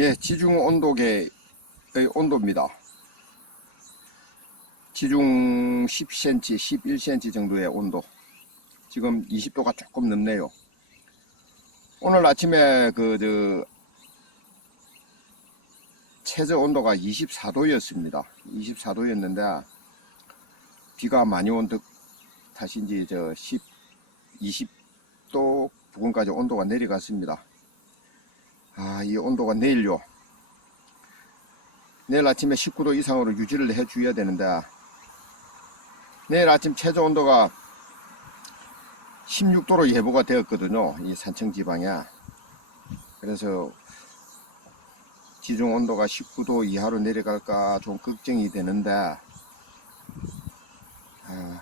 예, 지중 온도계의 온도입니다. 지중 10cm, 11cm 정도의 온도. 지금 20도가 조금 넘네요. 오늘 아침에 그, 저, 최저 온도가 24도였습니다. 24도였는데, 비가 많이 온 듯, 탓인지, 저, 10, 20도 부근까지 온도가 내려갔습니다. 아, 이 온도가 내일요. 내일 아침에 19도 이상으로 유지를 해 줘야 되는데, 내일 아침 최저 온도가 16도로 예보가 되었거든요. 이 산청 지방에. 그래서 지중 온도가 19도 이하로 내려갈까 좀 걱정이 되는데, 아,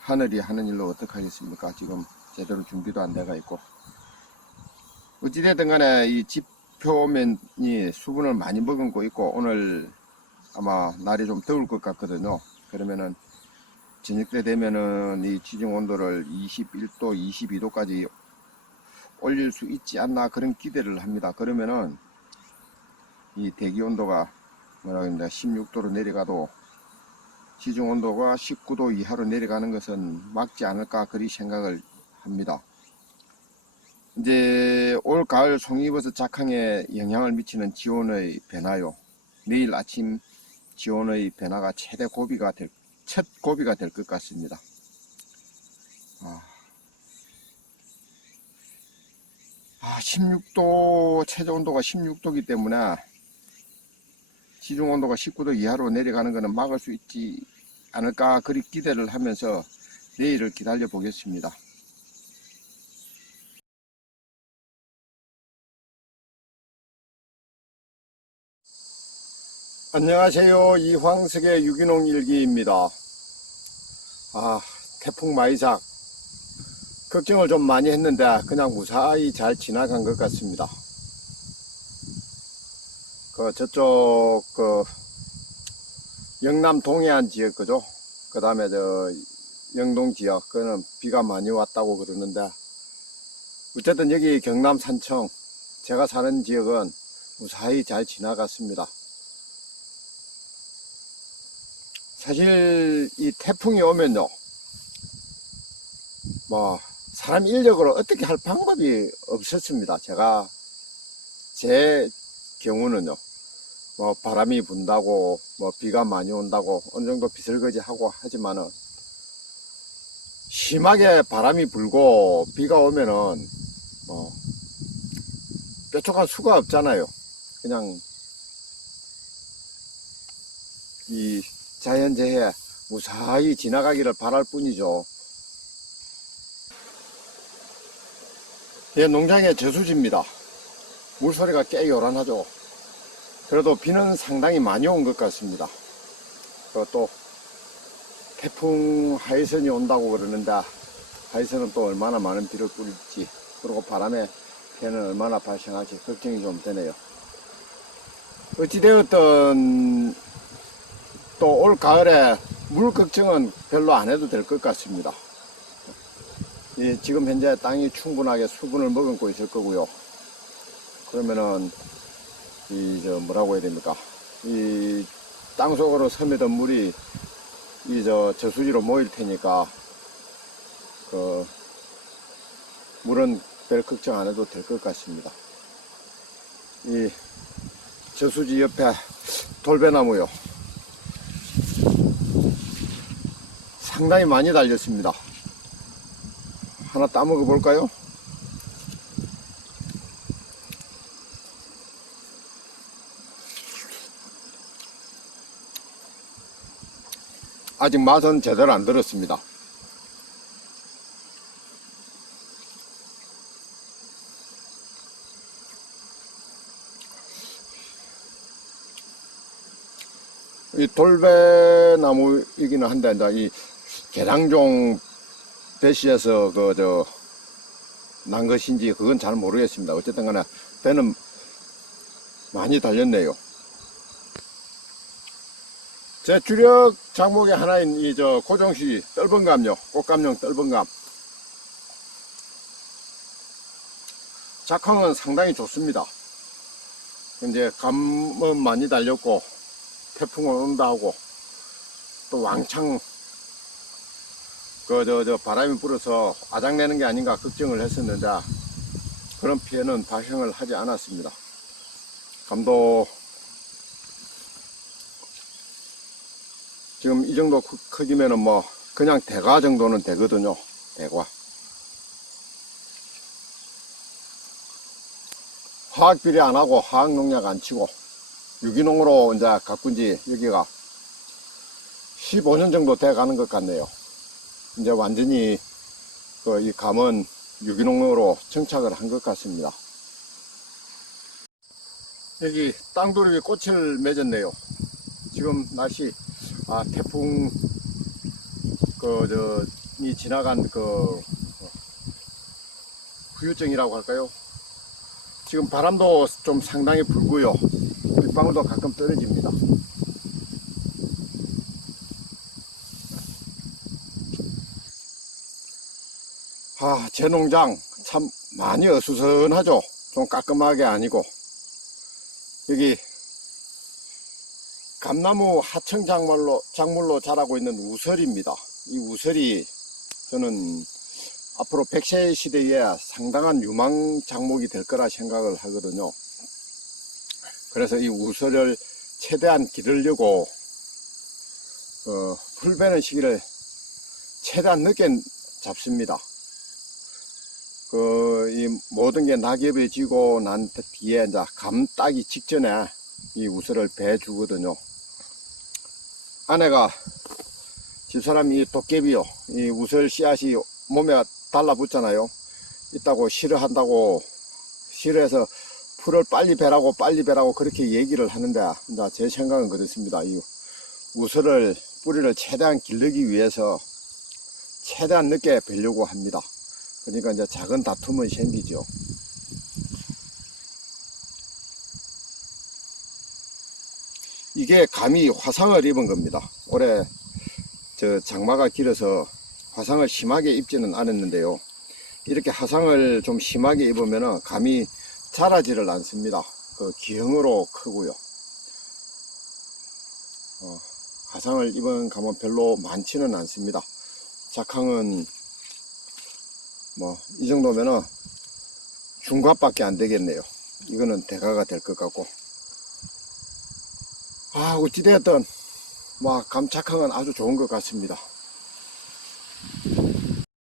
하늘이 하는 일로 어떡하겠습니까? 지금 제대로 준비도 안 돼가 있고. 어찌되든 간에 이 지표면이 수분을 많이 머금고 있고 오늘 아마 날이 좀 더울 것 같거든요. 그러면은 저녁 때 되면은 이 지중 온도를 21도, 22도까지 올릴 수 있지 않나 그런 기대를 합니다. 그러면은 이 대기 온도가 뭐라 그럽니다. 16도로 내려가도 지중 온도가 19도 이하로 내려가는 것은 막지 않을까 그리 생각을 합니다. 이제 올 가을 송이버섯 작황에 영향을 미치는 지온의 변화요. 내일 아침 지온의 변화가 최대 고비가 될, 첫 고비가 될 것 같습니다. 아, 아, 16도, 최저 온도가 16도이기 때문에 지중 온도가 19도 이하로 내려가는 것은 막을 수 있지 않을까 그리 기대를 하면서 내일을 기다려 보겠습니다. 안녕하세요. 이황석의 유기농 일기입니다. 아, 태풍 마이삭. 걱정을 좀 많이 했는데, 그냥 무사히 잘 지나간 것 같습니다. 그, 저쪽, 그, 영남 동해안 지역, 그죠? 그 다음에 저, 영동 지역, 그는 비가 많이 왔다고 그러는데, 어쨌든 여기 경남 산청, 제가 사는 지역은 무사히 잘 지나갔습니다. 사실 이 태풍이 오면요. 뭐 사람 인력으로 어떻게 할 방법이 없었습니다. 제가 제 경우는요. 뭐 바람이 분다고 뭐 비가 많이 온다고 어느 정도 비설거지 하고 하지만은 심하게 바람이 불고 비가 오면은 뭐 뾰족한 수가 없잖아요. 그냥 이 자연재해 무사히 지나가기를 바랄 뿐이죠. 예, 농장의 저수지입니다. 물소리가 꽤 요란하죠. 그래도 비는 상당히 많이 온 것 같습니다. 그또 태풍 하이선이 온다고 그러는데 하이선은 또 얼마나 많은 비를 뿌릴지 그리고 바람에 피해는 얼마나 발생할지 걱정이 좀 되네요. 어찌되었든 또 올 가을에 물 걱정은 별로 안 해도 될 것 같습니다. 예, 지금 현재 땅이 충분하게 수분을 머금고 있을 거고요. 그러면은 이 저 뭐라고 해야 됩니까? 이 땅 속으로 스며든 물이 이 저 저수지로 모일 테니까 그 물은 별 걱정 안 해도 될 것 같습니다. 이 저수지 옆에 돌배나무요. 상당히 많이 달렸습니다. 하나 따먹어 볼까요? 아직 맛은 제대로 안 들었습니다. 이 돌배나무이기는 한데, 이 계량종 배씨에서 그, 저, 난 것인지 그건 잘 모르겠습니다. 어쨌든 간에 배는 많이 달렸네요. 제 주력 작목의 하나인 이 저 고정시 떫은감요. 꽃감용 떫은감. 작황은 상당히 좋습니다. 이제 감은 많이 달렸고 태풍은 온다 하고 또 왕창 그 저 저 바람이 불어서 아작내는 게 아닌가 걱정을 했었는데 그런 피해는 발생을 하지 않았습니다. 감도 지금 이 정도 크- 크기면은 뭐 그냥 대가 정도는 되거든요. 대과. 화학 비료 안 하고 화학 농약 안 치고 유기농으로 이제 가꾼 지 여기가 15년 정도 돼 가는 것 같네요. 이제 완전히 그 이 감은 유기농으로 정착을 한 것 같습니다. 여기 땅두릅이 꽃을 맺었네요. 지금 날씨 아 태풍 그저이 지나간 그 후유증이라고 할까요? 지금 바람도 좀 상당히 불고요. 빗방울도 가끔 떨어집니다. 아, 제 농장 참 많이 어수선하죠. 좀 깔끔하게 아니고. 여기 감나무 하청 작물로, 작물로 자라고 있는 우설입니다. 이 우설이 저는 앞으로 100세 시대에 상당한 유망 작목이 될 거라 생각을 하거든요. 그래서 이 우설을 최대한 기르려고 어, 풀 베는 시기를 최대한 늦게 잡습니다. 그, 이 모든 게 낙엽이 지고 난 뒤에 이제 감 따기 직전에 이 우설을 배 주거든요. 아내가 집사람이 도깨비요. 이 우설 씨앗이 몸에 달라붙잖아요. 있다고 싫어한다고 싫어해서 풀을 빨리 베라고 빨리 베라고 그렇게 얘기를 하는데 제 생각은 그렇습니다. 이 우설을 뿌리를 최대한 기르기 위해서 최대한 늦게 베려고 합니다. 그러니까 이제 작은 다툼은 생기죠. 이게 감이 화상을 입은 겁니다. 올해 저 장마가 길어서 화상을 심하게 입지는 않았는데요. 이렇게 화상을 좀 심하게 입으면 감이 자라지를 않습니다. 그 기형으로 크고요. 어, 화상을 입은 감은 별로 많지는 않습니다. 작황은 뭐 이 정도면은 중갑밖에 안 되겠네요. 이거는 대가가 될 것 같고. 아 어찌되었든 뭐 감착항은 아주 좋은 것 같습니다.